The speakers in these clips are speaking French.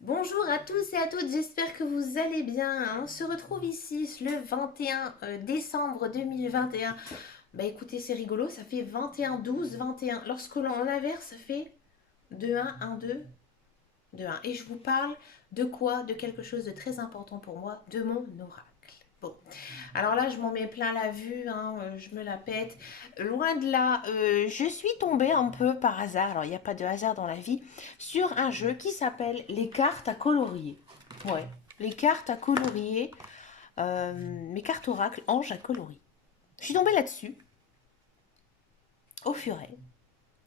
Bonjour à tous et à toutes, j'espère que vous allez bien. On se retrouve ici le 21 décembre 2021. Bah écoutez, c'est rigolo, ça fait 21, 12, 21. Lorsque l'on inverse, ça fait 2, 1, 1, 2, 2, 1. Et je vous parle de quoi? De quelque chose de très important pour moi, de mon oracle. Bon, alors là, je m'en mets plein la vue, hein, je me la pète. Loin de là, je suis tombée un peu par hasard, alors il n'y a pas de hasard dans la vie, sur un jeu qui s'appelle les cartes à colorier. Ouais, les cartes à colorier, mes cartes oracle anges à colorier. Je suis tombée là-dessus, au furet.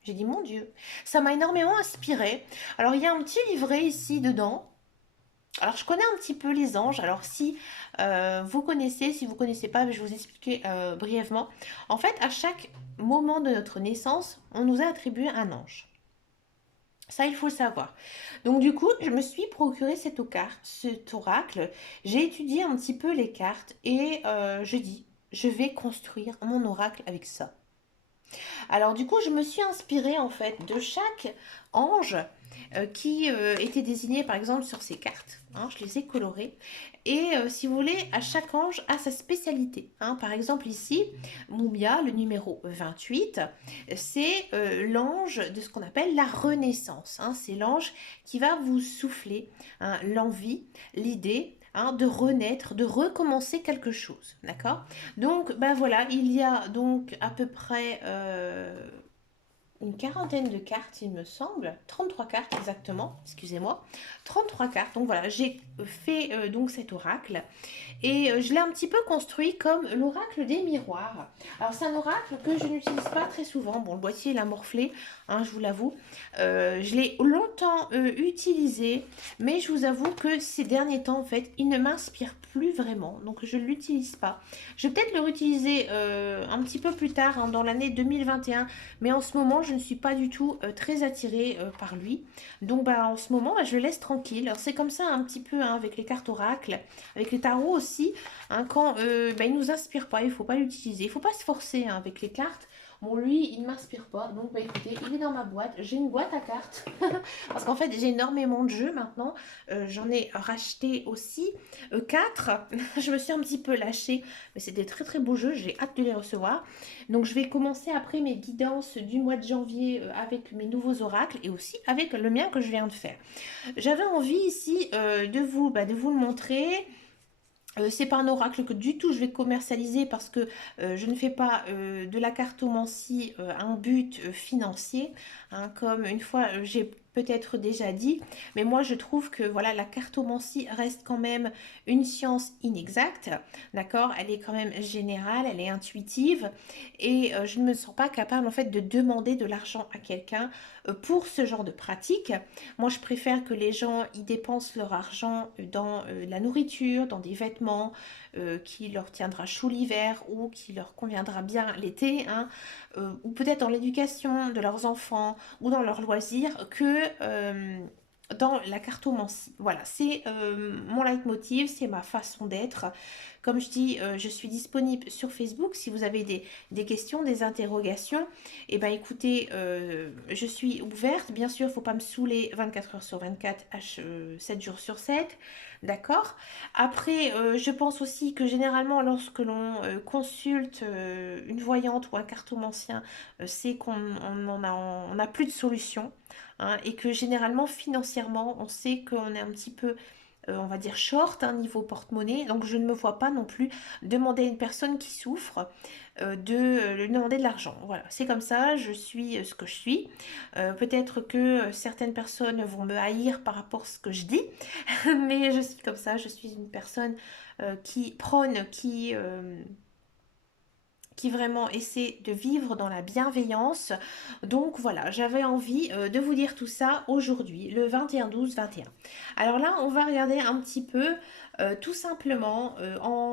J'ai dit, mon Dieu, ça m'a énormément inspiré. Alors, il y a un petit livret ici dedans. Alors, je connais un petit peu les anges. Alors, si vous connaissez, si vous ne connaissez pas, je vais vous expliquer brièvement. En fait, à chaque moment de notre naissance, on nous a attribué un ange. Ça, il faut le savoir. Donc, du coup, je me suis procuré cet oracle. J'ai étudié un petit peu les cartes et je dis, je vais construire mon oracle avec ça. Alors du coup, je me suis inspirée en fait de chaque ange qui était désigné par exemple sur ces cartes. Hein, je les ai colorés. Et si vous voulez, à chaque ange a sa spécialité. Hein. Par exemple ici, Moumia, le numéro 28, c'est l'ange de ce qu'on appelle la renaissance. Hein. C'est l'ange qui va vous souffler hein, l'envie, l'idée hein, de renaître, de recommencer quelque chose. D'accord. Donc, ben voilà, il y a donc à peu près une quarantaine de cartes, il me semble. 33 cartes exactement, excusez-moi. 33 cartes. Donc voilà, j'ai fait donc cet oracle. Et je l'ai un petit peu construit comme l'oracle des miroirs. Alors c'est un oracle que je n'utilise pas très souvent. Bon, le boîtier il a morflé, hein, je vous l'avoue. Je l'ai longtemps utilisé, mais je vous avoue que ces derniers temps, en fait, il ne m'inspire plus vraiment. Donc je ne l'utilise pas. Je vais peut-être le réutiliser un petit peu plus tard, hein, dans l'année 2021. Mais en ce moment, je ne suis pas du tout très attirée par lui. Donc bah, en ce moment, bah, je le laisse tranquille. Alors c'est comme ça un petit peu hein, avec les cartes oracle, avec les tarots aussi. Hein, quand bah, il ne nous inspire pas, il ne faut pas l'utiliser. Il ne faut pas se forcer hein, avec les cartes. Bon, lui, il ne m'inspire pas. Donc, bah écoutez, il est dans ma boîte. J'ai une boîte à cartes. Parce qu'en fait, j'ai énormément de jeux maintenant. J'en ai racheté aussi 4. Je me suis un petit peu lâchée. Mais c'est des très très beaux jeux. J'ai hâte de les recevoir. Donc, je vais commencer après mes guidances du mois de janvier avec mes nouveaux oracles et aussi avec le mien que je viens de faire. J'avais envie ici de vous le montrer. C'est pas un oracle que du tout je vais commercialiser parce que je ne fais pas de la cartomancie un but financier, hein, comme une fois j'ai peut-être déjà dit, mais moi je trouve que voilà la cartomancie reste quand même une science inexacte, d'accord? Elle est quand même générale, elle est intuitive et je ne me sens pas capable en fait de demander de l'argent à quelqu'un pour ce genre de pratique. Moi, je préfère que les gens y dépensent leur argent dans la nourriture, dans des vêtements qui leur tiendra chaud l'hiver ou qui leur conviendra bien l'été, hein, ou peut-être dans l'éducation de leurs enfants ou dans leurs loisirs que dans la cartomancie. Voilà, c'est mon leitmotiv, c'est ma façon d'être. Comme je dis, je suis disponible sur Facebook si vous avez des questions, des interrogations. Et ben écoutez, je suis ouverte. Bien sûr, il ne faut pas me saouler 24 heures sur 24, 7 jours sur 7. D'accord. Après, je pense aussi que généralement, lorsque l'on consulte une voyante ou un cartomancien, c'est qu'on on a plus de solution. Hein, et que généralement, financièrement, on sait qu'on est un petit peu on va dire short, hein, niveau porte-monnaie. Donc je ne me vois pas non plus demander à une personne qui souffre de lui demander de l'argent. Voilà, c'est comme ça, je suis ce que je suis. Peut-être que certaines personnes vont me haïr par rapport à ce que je dis, mais je suis comme ça, je suis une personne qui prône, qui vraiment essaie de vivre dans la bienveillance. Donc voilà, j'avais envie de vous dire tout ça aujourd'hui, le 21-12-21. Alors là, on va regarder un petit peu, tout simplement,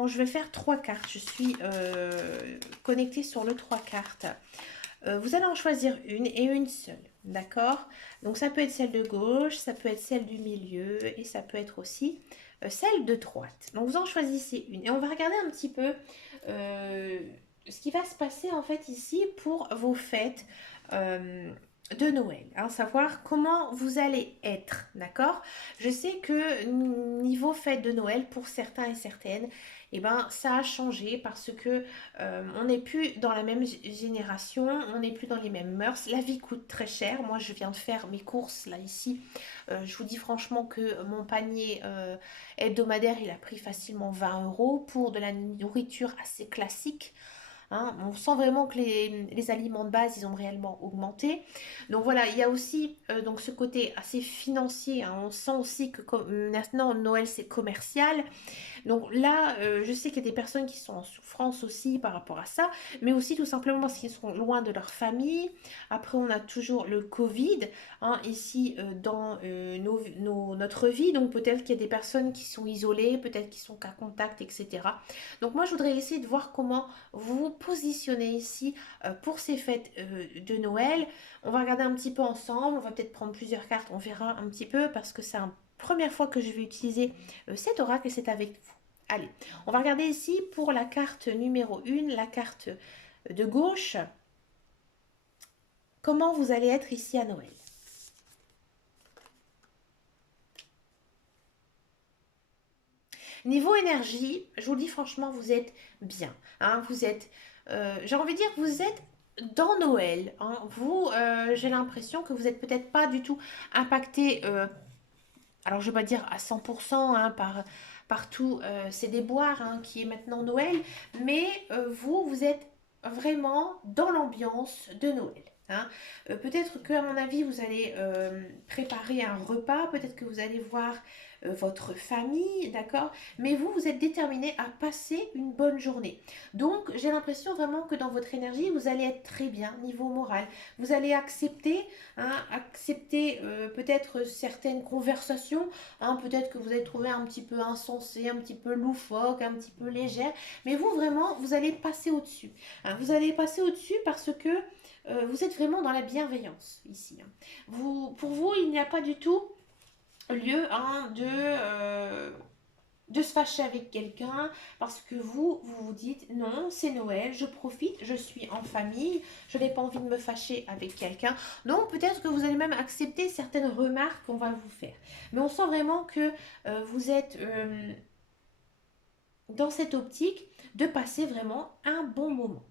je vais faire 3 cartes. Je suis connectée sur le 3 cartes. Vous allez en choisir une et une seule, d'accord? Donc ça peut être celle de gauche, ça peut être celle du milieu et ça peut être aussi celle de droite. Donc vous en choisissez une et on va regarder un petit peu euh, ce qui va se passer en fait ici pour vos fêtes. de Noël, hein, savoir comment vous allez être, d'accord? Je sais que niveau fête de Noël, pour certains et certaines, eh ben, ça a changé parce que on n'est plus dans la même génération, on n'est plus dans les mêmes mœurs. La vie coûte très cher. Moi, je viens de faire mes courses là ici. Je vous dis franchement que mon panier hebdomadaire, il a pris facilement 20 euros pour de la nourriture assez classique. Hein. On sent vraiment que les aliments de base, ils ont réellement augmenté. Donc voilà, il y a aussi donc ce côté assez financier. Hein. On sent aussi que maintenant, Noël, c'est commercial. Donc là, je sais qu'il y a des personnes qui sont en souffrance aussi par rapport à ça, mais aussi tout simplement parce qu'ils sont loin de leur famille. Après, on a toujours le Covid, hein, ici dans notre vie, donc peut-être qu'il y a des personnes qui sont isolées, peut-être qui sont qu'à contact, etc. Donc moi, je voudrais essayer de voir comment vous vous positionnez ici pour ces fêtes de Noël. On va regarder un petit peu ensemble, on va peut-être prendre plusieurs cartes, on verra un petit peu parce que c'est la première fois que je vais utiliser cet oracle et c'est avec vous. Allez, on va regarder ici pour la carte numéro 1, la carte de gauche, comment vous allez être ici à Noël. Niveau énergie, je vous le dis franchement, vous êtes bien. Hein, vous êtes, j'ai envie de dire, vous êtes dans Noël. Hein, vous, j'ai l'impression que vous n'êtes peut-être pas du tout impacté, alors je ne vais pas dire à 100% hein, par tous ces déboires hein, qui est maintenant Noël, mais vous, vous êtes vraiment dans l'ambiance de Noël. Hein. Peut-être qu'à mon avis, vous allez préparer un repas, peut-être que vous allez voir votre famille, d'accord? Mais vous, vous êtes déterminé à passer une bonne journée. Donc, j'ai l'impression vraiment que dans votre énergie, vous allez être très bien niveau moral. Vous allez accepter, hein, accepter peut-être certaines conversations, hein, peut-être que vous allez trouver un petit peu insensé, un petit peu loufoque, un petit peu légère, mais vous, vraiment, vous allez passer au-dessus. Hein. Vous allez passer au-dessus parce que vous êtes vraiment dans la bienveillance ici. Hein. Pour vous, il n'y a pas du tout lieu hein, de se fâcher avec quelqu'un parce que vous vous dites non, c'est Noël, je profite, je suis en famille, je n'ai pas envie de me fâcher avec quelqu'un. Donc peut-être que vous allez même accepter certaines remarques qu'on va vous faire. Mais on sent vraiment que vous êtes dans cette optique de passer vraiment un bon moment.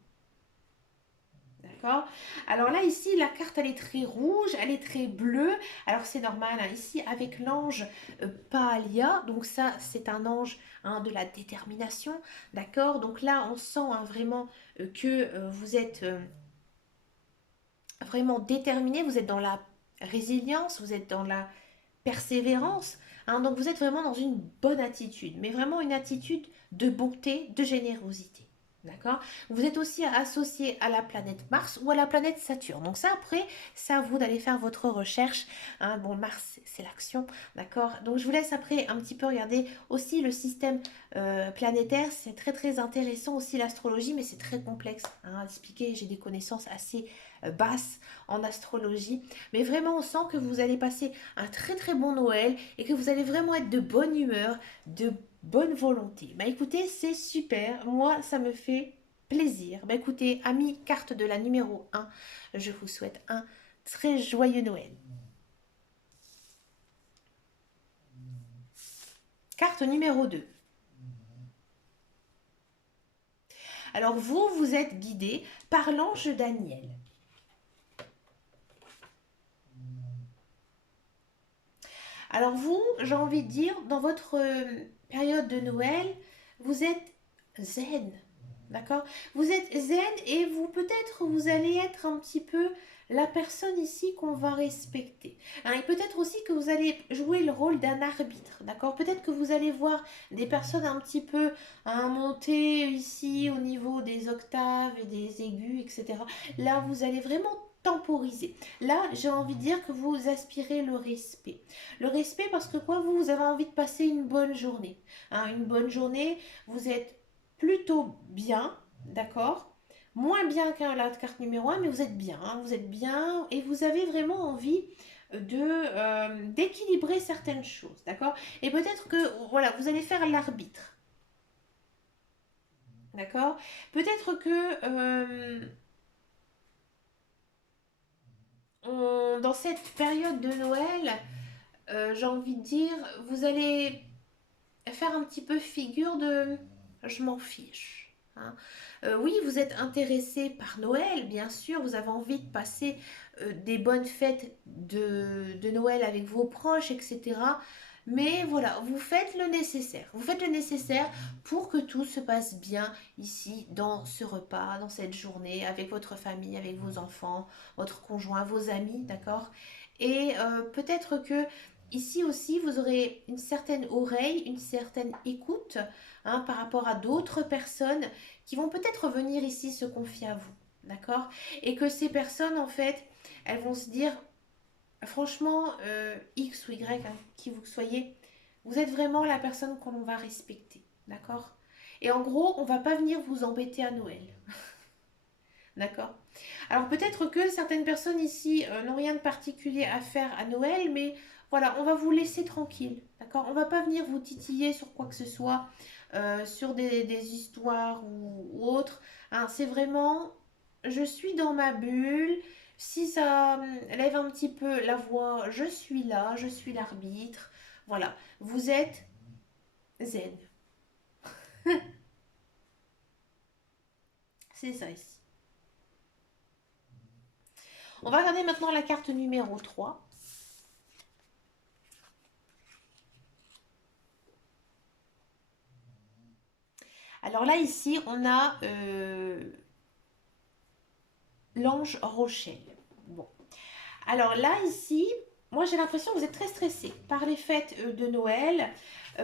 D'accord. Alors là, ici, la carte, elle est très rouge, elle est très bleue. Alors c'est normal, hein, ici, avec l'ange Paalia. Donc ça, c'est un ange hein, de la détermination. D'accord. Donc là, on sent hein, vraiment que vous êtes vraiment déterminé. Vous êtes dans la résilience, vous êtes dans la persévérance. Hein, donc vous êtes vraiment dans une bonne attitude, mais vraiment une attitude de bonté, de générosité. D'accord. Vous êtes aussi associé à la planète Mars ou à la planète Saturne. Donc ça, après, c'est à vous d'aller faire votre recherche. Hein. Bon, Mars, c'est l'action. D'accord. Donc je vous laisse après un petit peu regarder aussi le système planétaire. C'est très, très intéressant aussi l'astrologie, mais c'est très complexe hein, à expliquer. J'ai des connaissances assez basses en astrologie. Mais vraiment, on sent que vous allez passer un très très bon Noël et que vous allez vraiment être de bonne humeur, de bonne volonté. Bah écoutez, c'est super. Moi, ça me fait plaisir. Bah écoutez, amis, carte de la numéro 1, je vous souhaite un très joyeux Noël. Carte numéro 2. Alors vous, vous êtes guidé par l'ange Daniel. Alors vous, j'ai envie de dire, dans votre période de Noël, vous êtes zen, d'accord? Vous êtes zen et vous peut-être vous allez être un petit peu la personne ici qu'on va respecter. Hein, et peut-être aussi que vous allez jouer le rôle d'un arbitre, d'accord? Peut-être que vous allez voir des personnes un petit peu hein, monter ici au niveau des octaves et des aigus, etc. Là, vous allez vraiment temporiser. Là, j'ai envie de dire que vous aspirez le respect. Le respect parce que quoi, vous avez envie de passer une bonne journée. Hein, une bonne journée, vous êtes plutôt bien, d'accord? Moins bien qu'un la carte numéro 1, mais vous êtes bien. Hein, vous êtes bien et vous avez vraiment envie d'équilibrer certaines choses, d'accord? Et peut-être que, voilà, vous allez faire l'arbitre, d'accord? Peut-être que dans cette période de Noël, j'ai envie de dire, vous allez faire un petit peu figure de je m'en fiche, hein. Oui, vous êtes intéressé par Noël, bien sûr, vous avez envie de passer des bonnes fêtes de Noël avec vos proches, etc. Mais voilà, vous faites le nécessaire. Vous faites le nécessaire pour que tout se passe bien ici, dans ce repas, dans cette journée, avec votre famille, avec vos enfants, votre conjoint, vos amis, d'accord? Et peut-être que ici aussi, vous aurez une certaine oreille, une certaine écoute, hein, par rapport à d'autres personnes qui vont peut-être venir ici se confier à vous, d'accord? Et que ces personnes, en fait, elles vont se dire, franchement, X ou Y, hein, qui vous soyez, vous êtes vraiment la personne qu'on va respecter, d'accord? Et en gros, on va pas venir vous embêter à Noël, d'accord? Alors peut-être que certaines personnes ici n'ont rien de particulier à faire à Noël, mais voilà, on va vous laisser tranquille, d'accord? On va pas venir vous titiller sur quoi que ce soit, sur des histoires ou autres, hein. C'est vraiment, je suis dans ma bulle. Si ça lève un petit peu la voix, je suis là, je suis l'arbitre. Voilà, vous êtes zen. C'est ça ici. On va regarder maintenant la carte numéro 3. Alors là, ici, on a l'ange Rochelle. Bon. Alors là, ici, moi j'ai l'impression que vous êtes très stressé par les fêtes de Noël,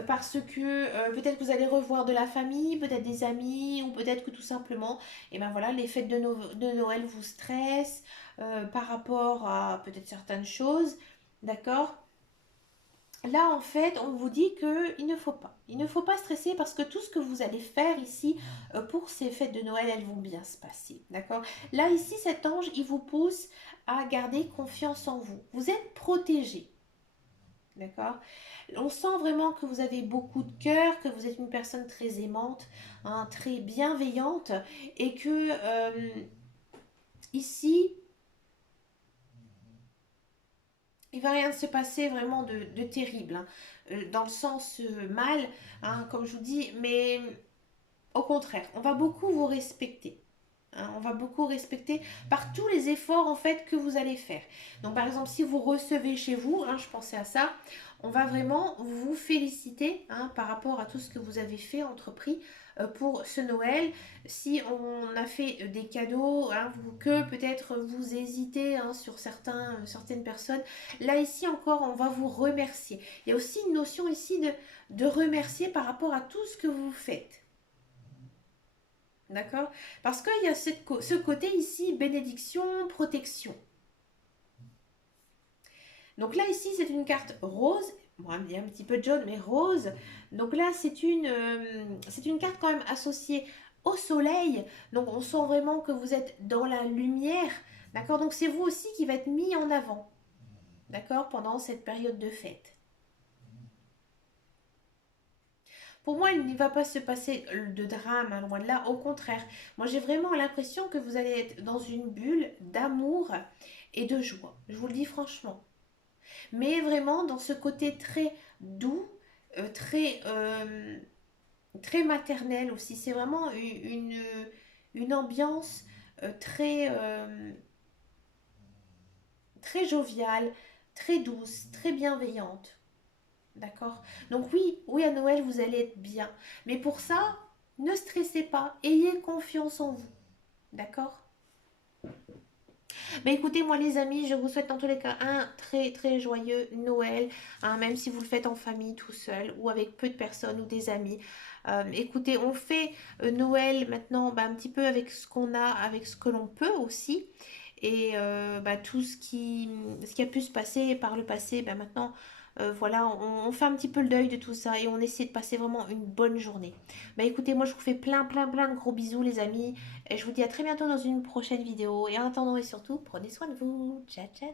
parce que peut-être que vous allez revoir de la famille, peut-être des amis, ou peut-être que tout simplement, et ben voilà, les fêtes de Noël vous stressent par rapport à peut-être certaines choses, d'accord? Là, en fait, on vous dit qu'il ne faut pas. Il ne faut pas stresser parce que tout ce que vous allez faire ici pour ces fêtes de Noël, elles vont bien se passer. D'accord? Là, ici, cet ange, il vous pousse à garder confiance en vous. Vous êtes protégé. D'accord? On sent vraiment que vous avez beaucoup de cœur, que vous êtes une personne très aimante, hein, très bienveillante et que ici, il va rien se passer vraiment de terrible, hein. Dans le sens mal, hein, comme je vous dis, mais au contraire, on va beaucoup vous respecter, hein. On va beaucoup respecter par tous les efforts en fait que vous allez faire. Donc par exemple, si vous recevez chez vous, hein, je pensais à ça, on va vraiment vous féliciter, hein, par rapport à tout ce que vous avez fait, entrepris pour ce Noël. Si on a fait des cadeaux, hein, que peut-être vous hésitez, hein, sur certaines personnes, là ici encore, on va vous remercier. Il y a aussi une notion ici de remercier par rapport à tout ce que vous faites. D'accord? Parce qu'il y a ce côté ici, bénédiction, protection. Donc là, ici, c'est une carte rose. Bon, il y a un petit peu de jaune, mais rose. Donc là, c'est une carte quand même associée au soleil. Donc on sent vraiment que vous êtes dans la lumière. D'accord? Donc c'est vous aussi qui va être mis en avant. D'accord? Pendant cette période de fête. Pour moi, il n'y va pas se passer de drame, hein, loin de là. Au contraire, moi j'ai vraiment l'impression que vous allez être dans une bulle d'amour et de joie. Je vous le dis franchement. Mais vraiment dans ce côté très doux, très, très maternel aussi. C'est vraiment une ambiance très, très joviale, très douce, très bienveillante. D'accord? Donc oui, oui, à Noël, vous allez être bien. Mais pour ça, ne stressez pas. Ayez confiance en vous. D'accord? Bah écoutez, moi les amis, je vous souhaite en tous les cas un très très joyeux Noël, hein, même si vous le faites en famille tout seul ou avec peu de personnes ou des amis. Écoutez, on fait Noël maintenant, bah, un petit peu avec ce qu'on a, avec ce que l'on peut aussi. Et bah, tout ce qui a pu se passer par le passé, bah, maintenant, voilà, on fait un petit peu le deuil de tout ça et on essaie de passer vraiment une bonne journée. Bah écoutez, moi je vous fais plein plein plein de gros bisous les amis. Et je vous dis à très bientôt dans une prochaine vidéo. Et en attendant et surtout, prenez soin de vous. Ciao, ciao.